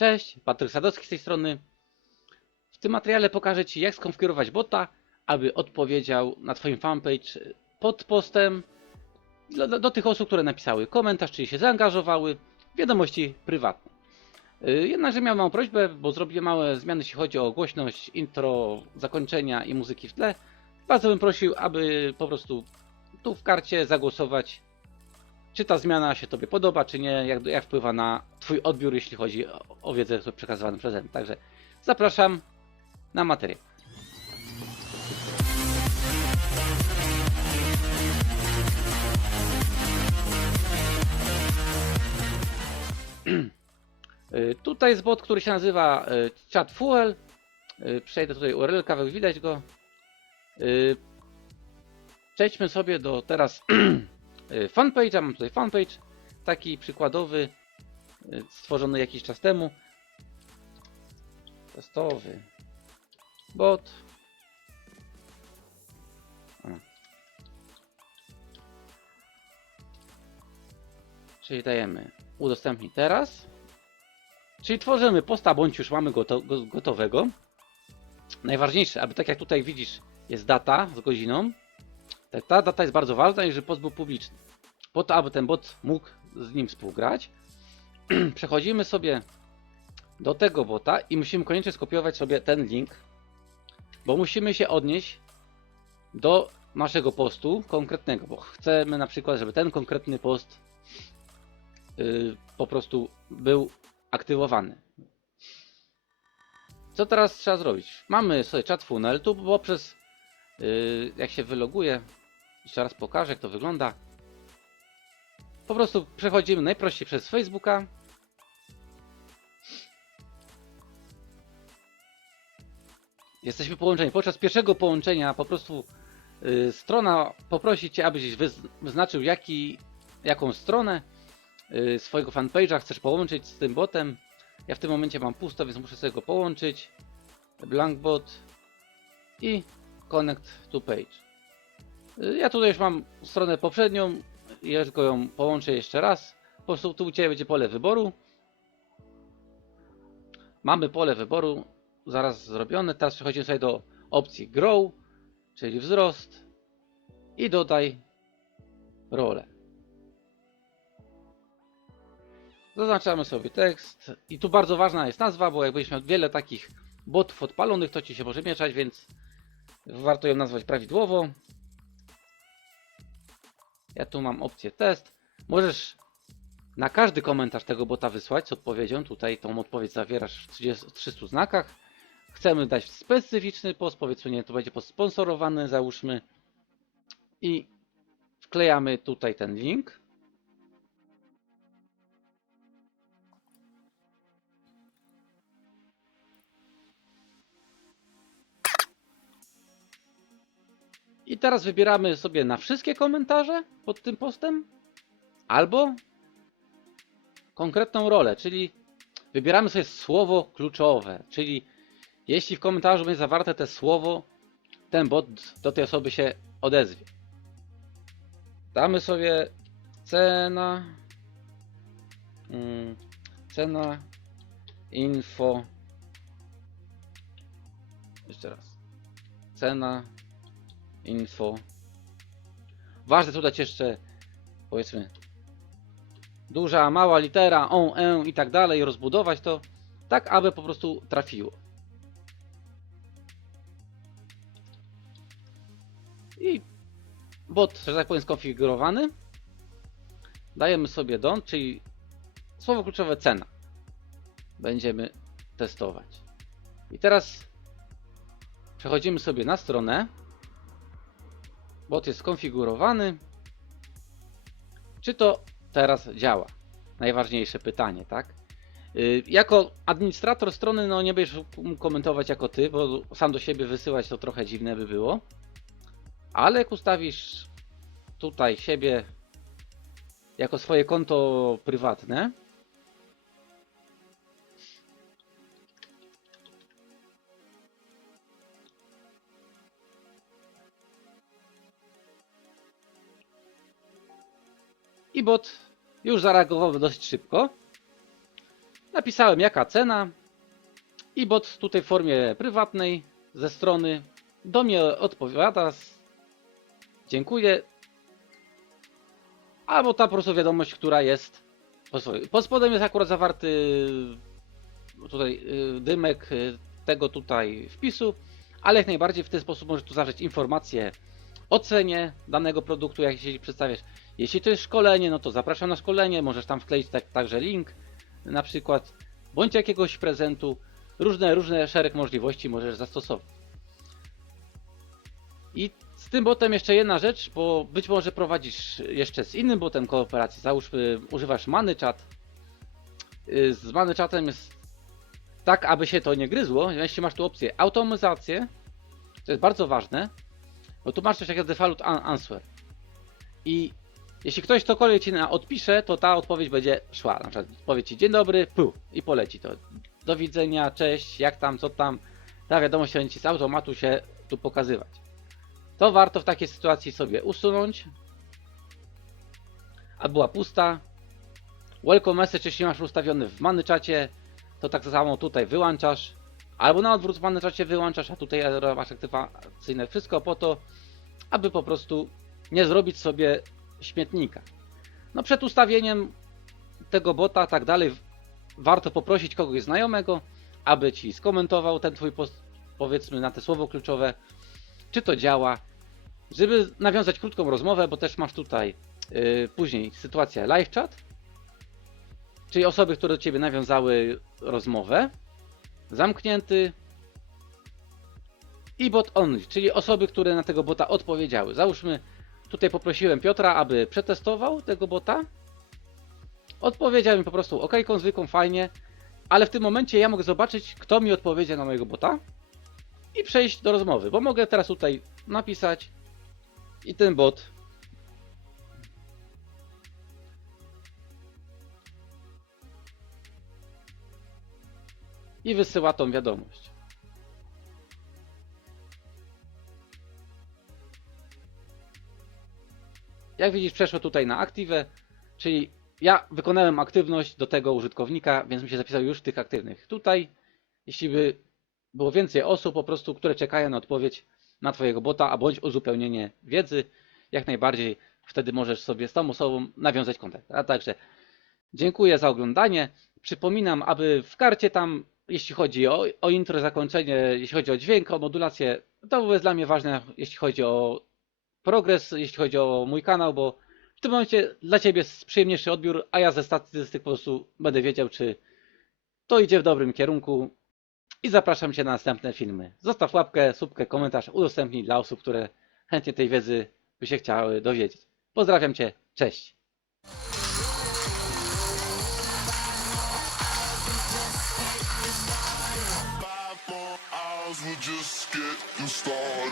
Cześć, Patryk Sadowski z tej strony. W tym materiale pokażę Ci, jak skonfigurować bota, aby odpowiedział na Twoim fanpage pod postem do, do, do tych osób, które napisały komentarz, czyli się zaangażowały w wiadomości prywatne. Yy, Jednakże miałem małą prośbę, bo zrobię małe zmiany, jeśli chodzi o głośność, intro, zakończenia i muzyki w tle. Bardzo bym prosił, aby po prostu tu w karcie zagłosować, czy ta zmiana się Tobie podoba, czy nie, jak, jak wpływa na Twój odbiór, jeśli chodzi o, o wiedzę przekazywaną przeze mnie. Także zapraszam na materiał. Y, Tutaj jest bot, który się nazywa y, Chat Fuel. Y, Przejdę tutaj URL, kawałek widać go. Y, Przejdźmy sobie do teraz fanpage'a. Mam tutaj fanpage, taki przykładowy, y, stworzony jakiś czas temu. Testowy bot. Czyli dajemy udostępnij teraz. Czyli tworzymy posta, bądź już mamy goto go- gotowego. Najważniejsze, aby tak jak tutaj widzisz, jest data z godziną. Ta, ta data jest bardzo ważna i żeby post był publiczny. Po to, aby ten bot mógł z nim współgrać, przechodzimy sobie do tego bota i musimy koniecznie skopiować sobie ten link, bo musimy się odnieść do naszego postu konkretnego, bo chcemy na przykład, żeby ten konkretny post yy, po prostu był aktywowany. Co teraz trzeba zrobić? Mamy sobie chat funnel, tu poprzez yy, jak się wyloguje, jeszcze raz pokażę jak to wygląda. Po prostu przechodzimy najprościej przez Facebooka. Jesteśmy połączeni. Podczas pierwszego połączenia po prostu yy, strona poprosi Cię, abyś wyz- wyznaczył jaki, jaką stronę yy, swojego fanpage'a chcesz połączyć z tym botem. Ja w tym momencie mam pusto, więc muszę sobie go połączyć. Blankbot i connect to page. Y, Ja tutaj już mam stronę poprzednią, ja tylko ją połączę jeszcze raz. Po prostu tu u Ciebie będzie pole wyboru. Mamy pole wyboru zaraz zrobione. Teraz przechodzimy sobie do opcji Grow, czyli wzrost i dodaj rolę. Zaznaczamy sobie tekst i tu bardzo ważna jest nazwa, bo jak będziesz miał wiele takich botów odpalonych, to Ci się może mieszać, więc warto ją nazwać prawidłowo. Ja tu mam opcję test. Możesz na każdy komentarz tego bota wysłać z odpowiedzią. Tutaj tą odpowiedź zawierasz w 30, 300 znakach. Chcemy dać specyficzny post, powiedzmy nie, to będzie post sponsorowany, załóżmy. I wklejamy tutaj ten link. I teraz wybieramy sobie na wszystkie komentarze pod tym postem, albo konkretną rolę, czyli wybieramy sobie słowo kluczowe, czyli jeśli w komentarzu będzie zawarte te słowo, ten bot do tej osoby się odezwie. Damy sobie cena, mm, cena, info, jeszcze raz, cena, info. Ważne tu dać jeszcze, powiedzmy, duża, mała litera, on, e i tak dalej, rozbudować to tak, aby po prostu trafiło. I bot, że tak powiem, skonfigurowany. Dajemy sobie don, czyli słowo kluczowe cena. Będziemy testować. I teraz przechodzimy sobie na stronę. Bot jest skonfigurowany. Czy to teraz działa? Najważniejsze pytanie, tak? Yy, Jako administrator strony, no nie będziesz komentować jako ty, bo sam do siebie wysyłać to trochę dziwne by było. Ale jak ustawisz tutaj siebie jako swoje konto prywatne, i bot już zareagował dosyć szybko. Napisałem jaka cena i bot tutaj w formie prywatnej ze strony do mnie odpowiada z dziękuję albo ta po prostu wiadomość, która jest. Pod spodem jest akurat zawarty tutaj y, dymek y, tego tutaj wpisu, ale jak najbardziej w ten sposób możesz tu zawrzeć informacje o cenie danego produktu, jak się przedstawiasz. Jeśli to jest szkolenie, no to zapraszam na szkolenie, możesz tam wkleić tak, także link na przykład, bądź jakiegoś prezentu, różne, różne szereg możliwości możesz zastosować. I z tym botem jeszcze jedna rzecz, bo być może prowadzisz jeszcze z innym botem kooperację, załóżmy używasz ManyChat. Y, Z ManyChatem jest tak, aby się to nie gryzło, jeśli masz tu opcję automatyzację, to jest bardzo ważne, bo tu masz coś takiego default an- answer. I jeśli ktoś cokolwiek ci na odpisze, to ta odpowiedź będzie szła. Na przykład powie ci dzień dobry, pu i poleci to. Do widzenia, cześć, jak tam, co tam. Ta wiadomość będzie ci z automatu się tu pokazywać. To warto w takiej sytuacji sobie usunąć. A była pusta. Welcome message, jeśli masz ustawiony w ManyChacie, to tak samo tutaj wyłączasz. Albo na odwrót w ManyChacie wyłączasz, a tutaj masz aktywacyjne wszystko po to, aby po prostu nie zrobić sobie śmietnika. No przed ustawieniem tego bota, tak dalej, warto poprosić kogoś znajomego, aby ci skomentował ten twój post, powiedzmy na te słowo kluczowe, czy to działa, żeby nawiązać krótką rozmowę, bo też masz tutaj yy, później sytuację live chat, czyli osoby, które do ciebie nawiązały rozmowę, zamknięty i bot only, czyli osoby, które na tego bota odpowiedziały. Załóżmy, tutaj poprosiłem Piotra, aby przetestował tego bota. Odpowiedział mi po prostu OK, zwykłą, fajnie, ale w tym momencie ja mogę zobaczyć, kto mi odpowiedział na mojego bota i przejść do rozmowy, bo mogę teraz tutaj napisać i ten bot i wysyła tą wiadomość. Jak widzisz, przeszło tutaj na aktywę, czyli ja wykonałem aktywność do tego użytkownika, więc mi się zapisał już tych aktywnych. Tutaj, jeśli by było więcej osób po prostu, które czekają na odpowiedź na Twojego bota, a bądź uzupełnienie wiedzy, jak najbardziej wtedy możesz sobie z tą osobą nawiązać kontakt. A także dziękuję za oglądanie. Przypominam, aby w karcie tam, jeśli chodzi o, o intro, zakończenie, jeśli chodzi o dźwięk, o modulację, to jest dla mnie ważne, jeśli chodzi o progres, jeśli chodzi o mój kanał, bo w tym momencie dla Ciebie jest przyjemniejszy odbiór, a ja ze statystyk po prostu będę wiedział, czy to idzie w dobrym kierunku i zapraszam Cię na następne filmy. Zostaw łapkę, subkę, komentarz, udostępnij dla osób, które chętnie tej wiedzy by się chciały dowiedzieć. Pozdrawiam Cię, cześć! Just started.